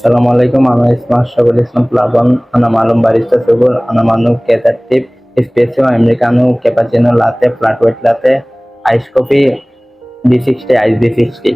সালামু আলাইকুম, আমি ইসমাম সকল ইসলাম প্লাবন আনা মালুম বারিস্তা সবুর আনা মালুম কেদার টিপ espresso americano cappuccino latte, flat white latte ice coffee B sixty ice B sixty